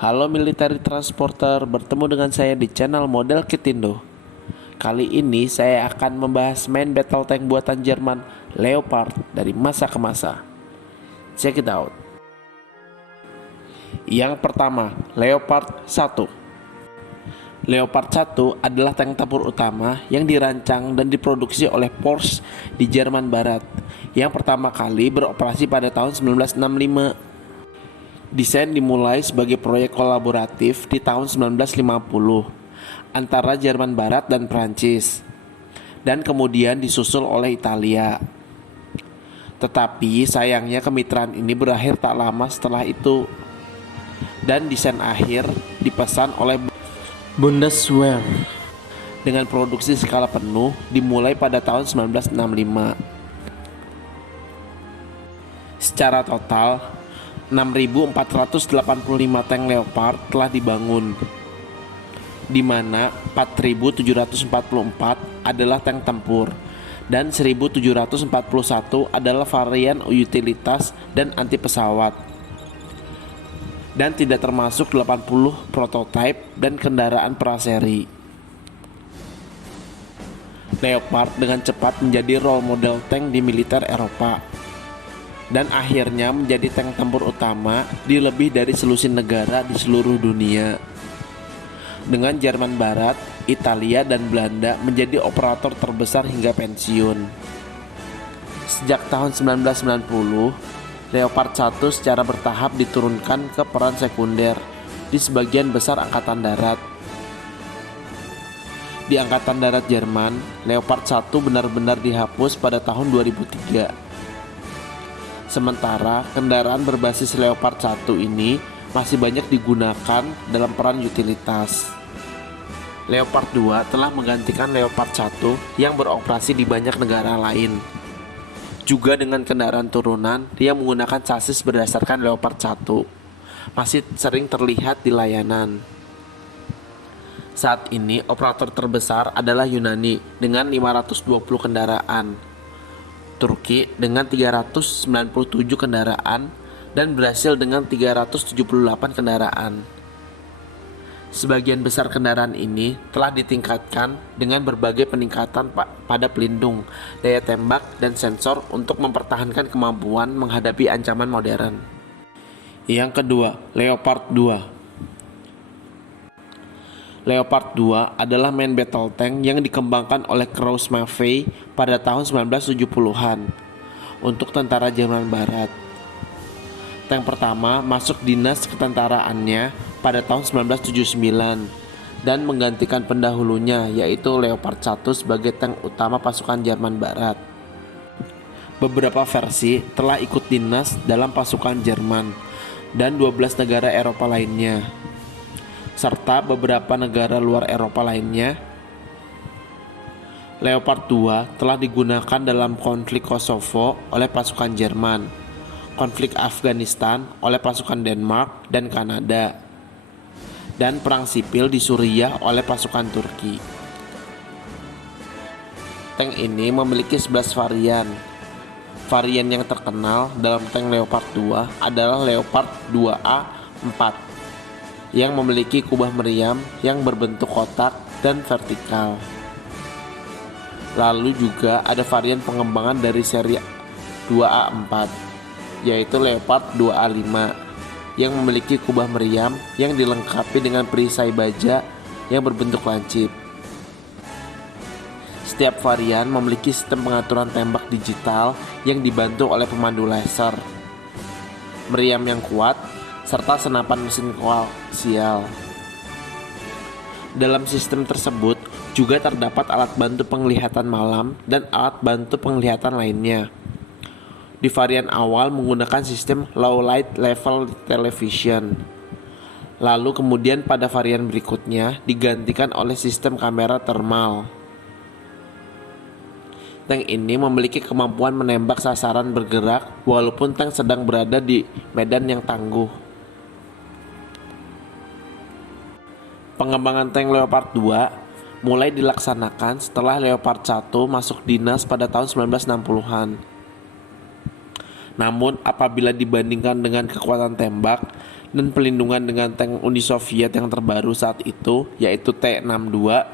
Halo military transporter, bertemu dengan saya di channel Model Kitindo. Kali ini saya akan membahas main battle tank buatan Jerman Leopard dari masa ke masa. Check it out. Yang pertama, Leopard 1. Leopard 1 adalah tank tempur utama yang dirancang dan diproduksi oleh Porsche di Jerman Barat, yang pertama kali beroperasi pada tahun 1965. Desain dimulai sebagai proyek kolaboratif di tahun 1950 antara Jerman Barat dan Prancis, dan kemudian disusul oleh Italia. Tetapi sayangnya kemitraan ini berakhir tak lama setelah itu, dan desain akhir dipesan oleh Bundeswehr dengan produksi skala penuh dimulai pada tahun 1965. Secara total, 6.485 tank Leopard telah dibangun, di mana 4.744 adalah tank tempur dan 1.741 adalah varian utilitas dan anti pesawat, dan tidak termasuk 80 prototipe dan kendaraan praseri. Leopard dengan cepat menjadi role model tank di militer Eropa, dan akhirnya menjadi tank tempur utama di lebih dari selusin negara di seluruh dunia, dengan Jerman Barat, Italia, dan Belanda menjadi operator terbesar hingga pensiun. Sejak tahun 1990, Leopard 1 secara bertahap diturunkan ke peran sekunder di sebagian besar Angkatan Darat. Di Angkatan Darat Jerman, Leopard 1 benar-benar dihapus pada tahun 2003. Sementara kendaraan berbasis Leopard 1 ini masih banyak digunakan dalam peran utilitas. Leopard 2 telah menggantikan Leopard 1 yang beroperasi di banyak negara lain, juga dengan kendaraan turunan yang menggunakan sasis berdasarkan Leopard 1, masih sering terlihat di layanan. Saat ini operator terbesar adalah Yunani dengan 520 kendaraan, Turki dengan 397 kendaraan, dan Brasil dengan 378 kendaraan. Sebagian besar kendaraan ini telah ditingkatkan dengan berbagai peningkatan pada pelindung, daya tembak, dan sensor untuk mempertahankan kemampuan menghadapi ancaman modern. Yang kedua, Leopard 2. Leopard 2 adalah main battle tank yang dikembangkan oleh Krauss-Maffei pada tahun 1970-an untuk tentara Jerman Barat. Tank pertama masuk dinas ketentaraannya pada tahun 1979 dan menggantikan pendahulunya, yaitu Leopard 1 sebagai tank utama pasukan Jerman Barat. Beberapa versi telah ikut dinas dalam pasukan Jerman dan 12 negara Eropa lainnya, serta beberapa negara luar Eropa lainnya. Leopard 2 telah digunakan dalam konflik Kosovo oleh pasukan Jerman, konflik Afghanistan oleh pasukan Denmark dan Kanada, dan perang sipil di Suriah oleh pasukan Turki. Tank ini memiliki 11 varian. Varian yang terkenal dalam tank Leopard 2 adalah Leopard 2A4 yang memiliki kubah meriam yang berbentuk kotak dan vertikal. Lalu juga ada varian pengembangan dari seri 2A4, yaitu Leopard 2A5 yang memiliki kubah meriam yang dilengkapi dengan perisai baja yang berbentuk lancip. Setiap varian memiliki sistem pengaturan tembak digital yang dibantu oleh pemandu laser, meriam yang kuat, serta senapan mesin koaksial. Dalam sistem tersebut juga terdapat alat bantu penglihatan malam dan alat bantu penglihatan lainnya. Di varian awal menggunakan sistem low light level television. Lalu kemudian pada varian berikutnya digantikan oleh sistem kamera thermal. Tank ini memiliki kemampuan menembak sasaran bergerak walaupun tank sedang berada di medan yang tangguh. Pengembangan tank Leopard 2 mulai dilaksanakan setelah Leopard 1 masuk dinas pada tahun 1960-an. Namun apabila dibandingkan dengan kekuatan tembak, dan pelindungan dengan tank Uni Soviet yang terbaru saat itu, yaitu T-62.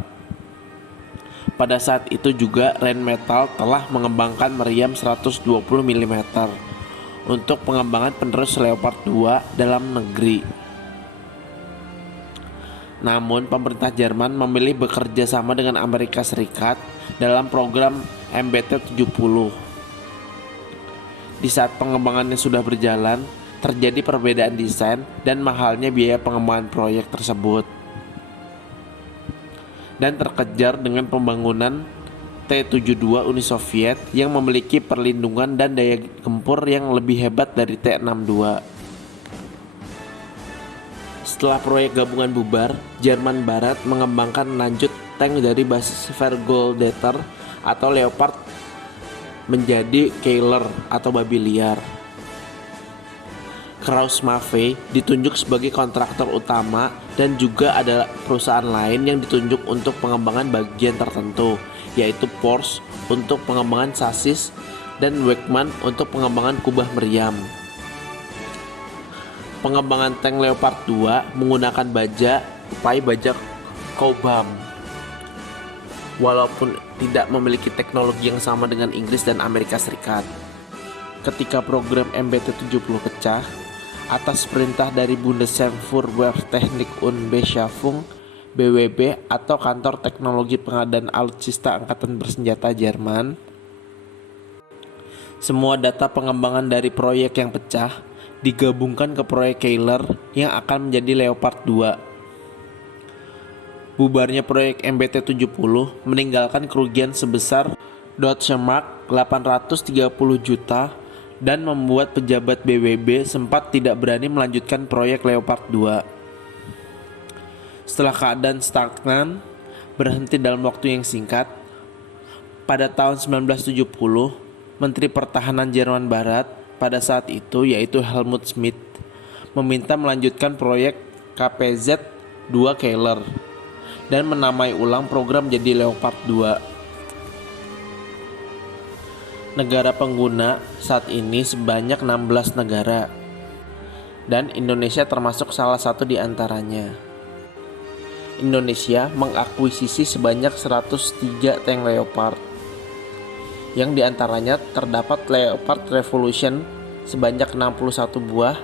Pada saat itu juga Rheinmetall telah mengembangkan meriam 120 mm untuk pengembangan penerus Leopard 2 dalam negeri. Namun pemerintah Jerman memilih bekerja sama dengan Amerika Serikat dalam program MBT-70. Di saat pengembangannya sudah berjalan, terjadi perbedaan desain dan mahalnya biaya pengembangan proyek tersebut, dan terkejar dengan pembangunan T-72 Uni Soviet yang memiliki perlindungan dan daya gempur yang lebih hebat dari T-62. Setelah proyek gabungan bubar, Jerman Barat mengembangkan lanjut tank dari basis Vergoldeter atau Leopard menjadi Keiler atau babi liar. Krauss-Maffei ditunjuk sebagai kontraktor utama dan juga ada perusahaan lain yang ditunjuk untuk pengembangan bagian tertentu, yaitu Porsche untuk pengembangan sasis dan Wegmann untuk pengembangan kubah meriam. Pengembangan tank Leopard 2 menggunakan baja Cobham. Walaupun tidak memiliki teknologi yang sama dengan Inggris dan Amerika Serikat. Ketika program MBT-70 pecah, atas perintah dari Bundeswehrtechnik und Beschaffung (BWB) atau Kantor Teknologi Pengadaan Alutsista Angkatan Bersenjata Jerman, semua data pengembangan dari proyek yang pecah digabungkan ke proyek Keiler yang akan menjadi Leopard 2. Bubarnya proyek MBT-70 meninggalkan kerugian sebesar Deutsche Mark 830 juta dan membuat pejabat BWB sempat tidak berani melanjutkan proyek Leopard 2. Setelah keadaan stagnan berhenti dalam waktu yang singkat, pada tahun 1970, Menteri Pertahanan Jerman Barat pada saat itu, yaitu Helmut Schmidt, meminta melanjutkan proyek KPZ-2 Keiler dan menamai ulang program jadi Leopard 2. Negara pengguna saat ini sebanyak 16 negara, dan Indonesia termasuk salah satu di antaranya. Indonesia mengakuisisi sebanyak 103 tank Leopard, yang diantaranya terdapat Leopard Revolution sebanyak 61 buah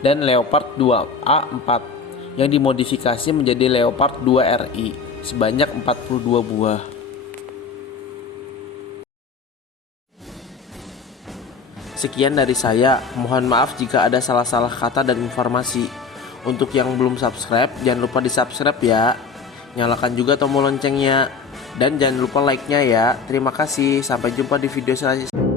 dan Leopard 2A4 yang dimodifikasi menjadi Leopard 2 RI sebanyak 42 buah. Sekian dari saya, mohon maaf jika ada salah-salah kata dan informasi. Untuk yang belum subscribe, jangan lupa di subscribe ya. Nyalakan juga tombol loncengnya. Dan jangan lupa like-nya ya. Terima kasih, sampai jumpa di video selanjutnya.